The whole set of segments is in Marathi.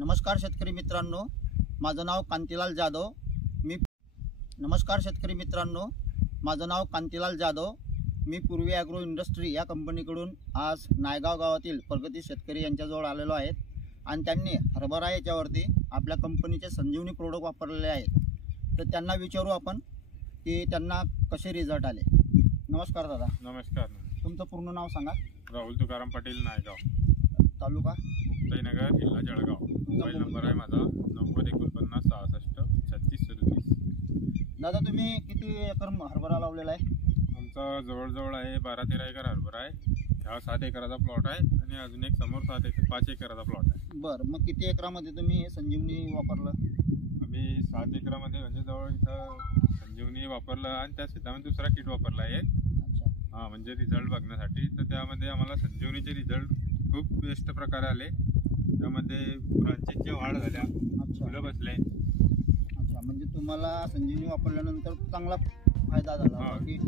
नमस्कार शेतकरी मित्रांनो, माझं नाव कांतीलाल जाधव. मी पूर्वी ॲग्रो इंडस्ट्री या कंपनीकडून आज नायगाव गावातील प्रगती शेतकरी यांच्याजवळ आलेलो आहेत आणि त्यांनी हरभरा याच्यावरती आपल्या कंपनीचे संजीवनी प्रोडक्ट वापरलेले आहेत. तर त्यांना विचारू आपण की त्यांना कसे रिझल्ट आले. नमस्कार दादा. नमस्कार. तुमचं पूर्ण नाव सांगा. राहुल तुकाराम पाटील, नायगाव, तालुका मुक्ताईनगर, जिल्हा जळगाव. मोबाईल नंबर आहे माझा 9049663637. दादा, तुम्ही किती एकर हरभरा लावलेला आहे? आमचा जवळजवळ आहे 12-13 एकर हरभरा आहे. हा 7 एकराचा प्लॉट आहे आणि अजून एक समोर 5 एकराचा प्लॉट आहे. बरं, मग किती एकरामध्ये तुम्ही संजीवनी वापरलं? आम्ही 7 एकरामध्ये म्हणजे जवळ इथं संजीवनी वापरलं आणि त्या शेतामध्ये दुसरा किट वापरला आहे. अच्छा. म्हणजे रिझल्ट बघण्यासाठी. तर त्यामध्ये आम्हाला संजीवनीचे रिझल्ट खूप बेस्ट प्रकारे आले. त्यामध्ये ब्रांचेसच्या वाढ झाल्या, फुलं बसले. अच्छा, म्हणजे तुम्हाला संजीवनी वापरल्यानंतर चांगला फायदा झाला की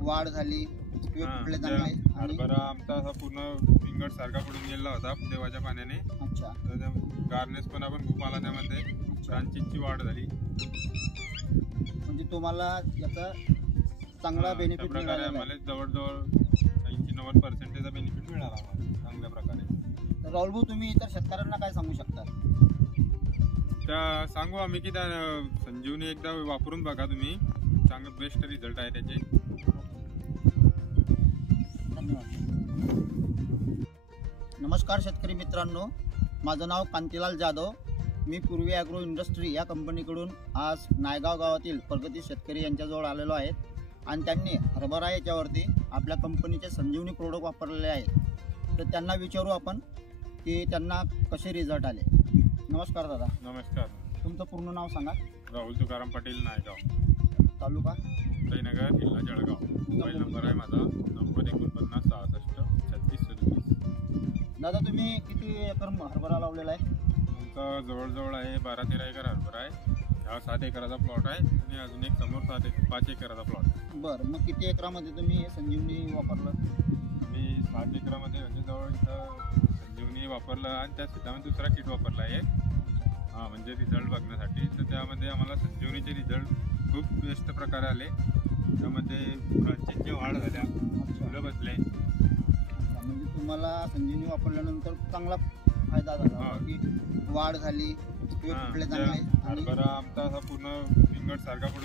वाढ झाली, फुटले चांगले. हरभरा आमचा असा पूर्ण पिंगट सारखा पडून गेला होता देवाच्या पाण्याने. अच्छा. तर गार्नेस पण आपण खूप आला त्यामध्ये. ब्रांचेसची वाढ झाली. म्हणजे तुम्हाला याचा चांगला बेनिफिट मिळाला. आम्हाला जवळजवळ 80-90% बेनिफिट मिळाला आम्हाला चांगल्या प्रकारे. तर राहुल भाऊ, तुम्ही इतर शेतकऱ्यांना काय सांगू शकता? त्या सांगू आम्ही की त्या संजीवनी एकदा वापरून बघा तुम्ही. चांगले बेस्ट रिझल्ट आहे त्याचे. धन्यवाद. नमस्कार शेतकरी मित्रांनो, माझं नाव कांतीलाल जाधव. मी पूर्वी ॲग्रो इंडस्ट्री या कंपनीकडून आज नायगाव गावातील प्रगती शेतकरी यांच्याजवळ आलेलो आहेत आणि त्यांनी हरभरा याच्यावरती आपल्या कंपनीचे संजीवनी प्रोडक्ट वापरलेले आहेत. तर त्यांना विचारू आपण की त्यांना कसे रिझल्ट आले. नमस्कार दादा. नमस्कार. तुमचं पूर्ण नाव सांगा. राहुल तुकाराम पाटील, नायगाव, तालुका मुक्ताईनगर, जिल्हा जळगाव. मोबाईल नंबर आहे माझा 9049663637. दादा, तुम्ही किती एकर हरभरा लावलेला आहे? आमचा जवळजवळ आहे 12-13 एकर हरभरा आहे. हा 7 एकराचा प्लॉट आहे आणि अजून एक समोर 5 एकराचा प्लॉट आहे. बरं, मग किती एकरामध्ये तुम्ही संजीवनी वापरलं? मी 7 एकरामध्ये म्हणजे जवळ इथं संजीवनी वापरलं आणि त्या शेतामध्ये दुसरा किट वापरला आहे. म्हणजे रिझल्ट बघण्यासाठी. तर त्यामध्ये आम्हाला संजीवनीचे रिझल्ट खूप बेस्ट प्रकारे आले. त्यामध्ये ब्रांचेसच्या वाढ झाल्या, फुलं बसले. म्हणजे तुम्हाला संजीवनी वापरल्यानंतर चांगला फायदा झाला की वाढ झाली, फुटले चांगले. हरभरा आमचा असा पूर्ण पिंगट सारखा पडून